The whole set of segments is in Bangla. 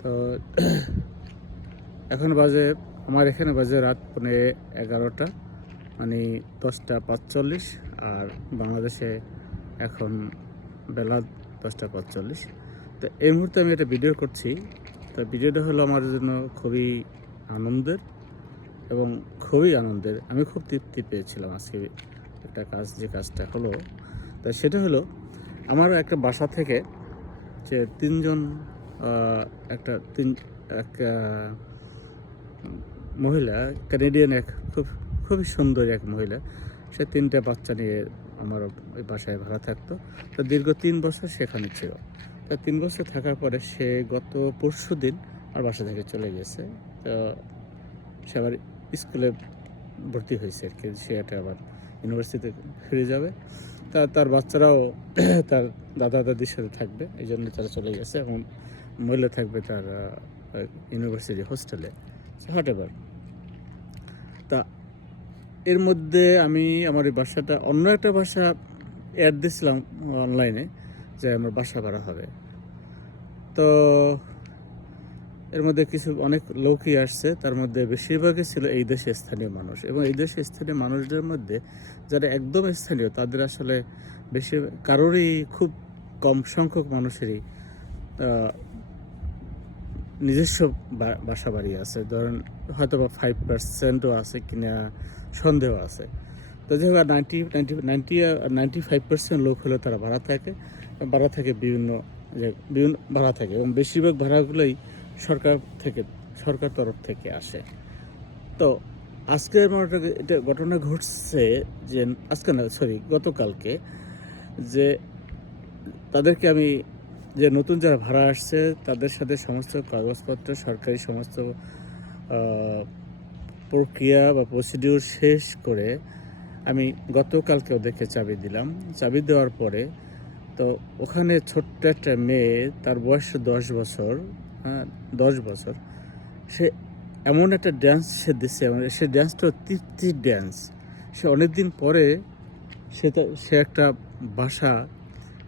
তো এখন বাজে আমার এখানে বাজে রাত 11:30, মানে 10:45, আর বাংলাদেশে এখন বেলা 10:45। তো এই মুহূর্তে আমি একটা ভিডিও করছি। তো ভিডিওটা হলো আমার জন্য খুবই আনন্দের এবং আমি খুব তৃপ্তি পেয়েছিলাম আজকে একটা যে কাজটা হলো। তা সেটা হলো আমার একটা বাসা থেকে যে তিনজন এক মহিলা, কানাডিয়ান, খুবই সুন্দর এক মহিলা, সে 3টা বাচ্চা নিয়ে আমার ওই বাসায় ভাড়া থাকতো। তো দীর্ঘ 3 বছর সেখানে ছিল। তা 3 বছর থাকার পরে সে গত পরশুদিন আমার বাসা থেকে চলে গেছে। তো সে আবার স্কুলে ভর্তি হয়েছে আর কি, সে একটা আবার ইউনিভার্সিটিতে ফিরে যাবে। তার বাচ্চারাও তার দাদা দাদির সাথে থাকবে, এই জন্য তারা চলে গেছে, এবং মহিলা থাকবে তার ইউনিভার্সিটি হোস্টেলে, হোয়াট এভার। তা এর মধ্যে আমি আমার এই বাসাটা অন্য একটা বাসা অ্যাড দিয়েছিলাম অনলাইনে, যে আমার বাসা ভাড়া হবে। তো এর মধ্যে অনেক লোকই আসছে, তার মধ্যে বেশিরভাগই ছিল এই দেশে স্থানীয় মানুষ, এবং এই দেশে স্থানীয় মানুষদের মধ্যে যারা একদম স্থানীয় তাদের আসলে কারোরই খুব কম সংখ্যক মানুষেরই নিজস্ব বাসা বাড়ি আছে। ধরেন হয়তো বা 5%ও আছে কিনা সন্দেহ আছে। তো যাই হোক, 95% লোক হলে তারা ভাড়া থাকে বিভিন্ন ভাড়া থাকে, এবং বেশিরভাগ ভাড়াগুলোই সরকার তরফ থেকে আসে। তো আজকে এটা ঘটনা ঘটছে যে গতকালকে, যে তাদেরকে আমি যে নতুন যারা ভাড়া আসছে তাদের সাথে সমস্ত কাগজপত্র, সরকারি সমস্ত প্রক্রিয়া বা প্রসিডিউর শেষ করে আমি গতকালকে ওদেরকে চাবি দিলাম। চাবি দেওয়ার পরে তো ওখানে ছোট্ট একটা মেয়ে, তার বয়স 10 বছর, 10 বছর, সে এমন একটা ড্যান্স সে দিচ্ছে, সে ড্যান্সটা তৃপ্তির ড্যান্স। সে অনেকদিন পরে সে একটা বাসা,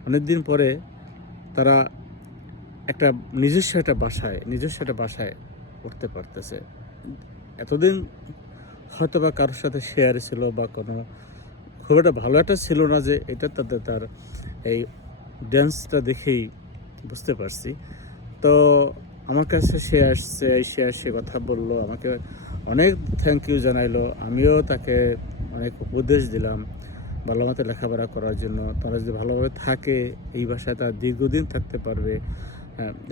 অনেকদিন পরে তারা একটা নিজস্ব একটা বাসায় উঠতে পারতেছে। এতদিন হয়তো বা কারোর সাথে শেয়ার ছিল বা কোনো খুব একটা ভালো একটা ছিল না, যে এটা তার এই ড্যান্সটা দেখেই বুঝতে পারছি। তো আমার কাছে সে কথা বললো, আমাকে অনেক থ্যাংক ইউ জানাইলো। আমিও তাকে অনেক উপদেশ দিলাম ভালো মতো লেখাপড়া করার জন্য। তারা যদি ভালোভাবে থাকে এই বাসায় তারা দীর্ঘদিন থাকতে পারবে,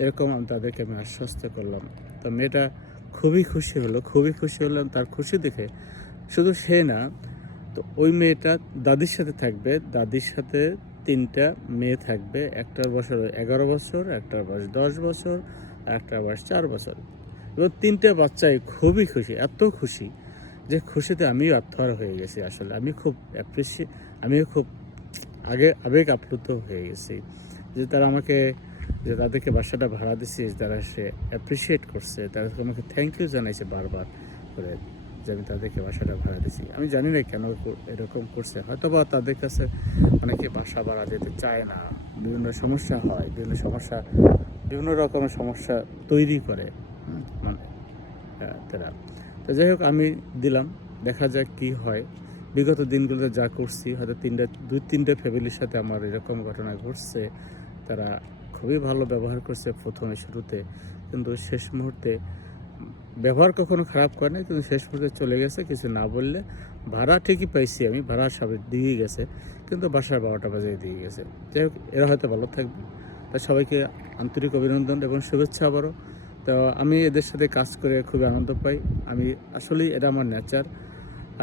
এরকম তাদেরকে আমি আশ্বস্ত করলাম। তো মেয়েটা খুবই খুশি হলাম। তার খুশি দেখে শুধু সে না, তো ওই মেয়েটা দাদির সাথে থাকবে, দাদির সাথে 3টা মেয়ে থাকবে। একটার বয়স 11 বছর, একটার বয়স 10 বছর, একটার বয়স 4 বছর, এবং 3টে বাচ্চাই খুবই খুশি, এত খুশি যে খুশিতে আমিও আত্মহারা হয়ে গেছি। আসলে আমিও খুব আবেগ আপ্লুত হয়ে গেছি যে তাদেরকে বাসাটা ভাড়া দিচ্ছি, তারা সে অ্যাপ্রিসিয়েট করছে, তারা আমাকে থ্যাংক ইউ জানাইছে বারবার করে, যে আমি তাদেরকে বাসাটা ভাড়া দিছি। আমি জানি না কেন এরকম করছে, হয়তো বা তাদের কাছে অনেকে বাসা ভাড়া দিতে চায় না, বিভিন্ন সমস্যা হয়, বিভিন্ন রকমের সমস্যা তৈরি করে মানে তারা। তো যাই হোক, আমি দিলাম, দেখা যাক কি হয়। বিগত দিনগুলোতে যা করছি, হয়তো 2-3টে ফ্যামিলির সাথে আমার এরকম ঘটনা ঘটছে। তারা খুবই ভালো ব্যবহার করছে প্রথমে শুরুতে, কিন্তু শেষ মুহূর্তে ব্যবহার কখনো খারাপ করে না, কিন্তু শেষ মুহূর্তে চলে গেছে কিছু না বললে। ভাড়া ঠিকই পাইছি আমি, ভাড়া সবাই দিয়ে গেছে, কিন্তু বাসার 12টা বাজে দিয়ে গেছে। যাই হোক, এরা হয়তো ভালো থাকবে। তাই সবাইকে আন্তরিক অভিনন্দন এবং শুভেচ্ছা আবারও। তো আমি এদের সাথে কাজ করে খুবই আনন্দ পাই। আমি আসলেই এটা আমার নেচার।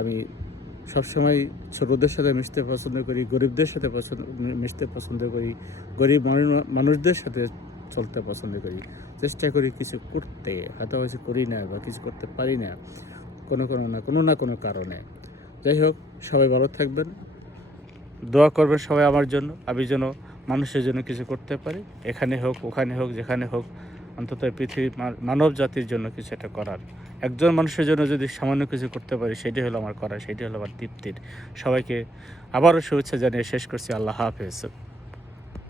আমি সবসময় ছোটদের সাথে মিশতে পছন্দ করি, গরিবদের সাথে মিশতে পছন্দ করি, গরিব মানুষদের সাথে চলতে পছন্দ করি। চেষ্টা করি কিছু করতে, হয়তো কিছু করি না বা কিছু করতে পারি না কোনো না কোনো কারণে। যাই হোক, সবাই ভালো থাকবেন, দোয়া করবেন সবাই আমার জন্য, আমি যেন মানুষের জন্য কিছু করতে পারি, এখানে হোক ওখানে হোক যেখানে হোক, অন্তত পৃথিবীর মানব জাতির জন্য কিছু একটা করার। একজন মানুষের জন্য যদি সামান্য কিছু করতে পারি, সেটাই হলো আমার করা, সেটাই হলো আমার তৃপ্তির। সবাইকে আবারও শুভেচ্ছা জানিয়ে শেষ করছি। আল্লাহ হাফেজ।